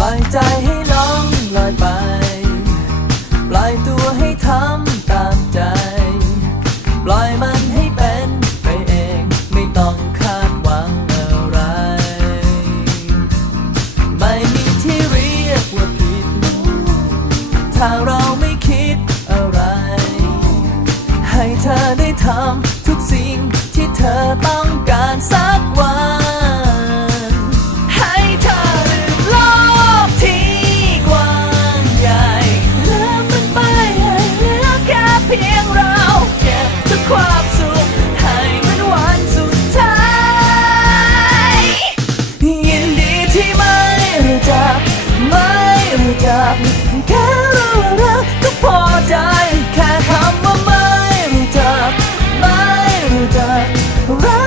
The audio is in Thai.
ล่อยใจให้ล่องลอยไป ปล่อยตัวให้ทำตามใจ ปล่อยมันให้เป็นไปเองไม่ต้องคาดหวังอะไร ไม่มีที่เรียกว่าผิด ถ้าเราไม่คิดอะไร ให้เธอได้ทำทุกสิ่งที่เธอต้องการ Right.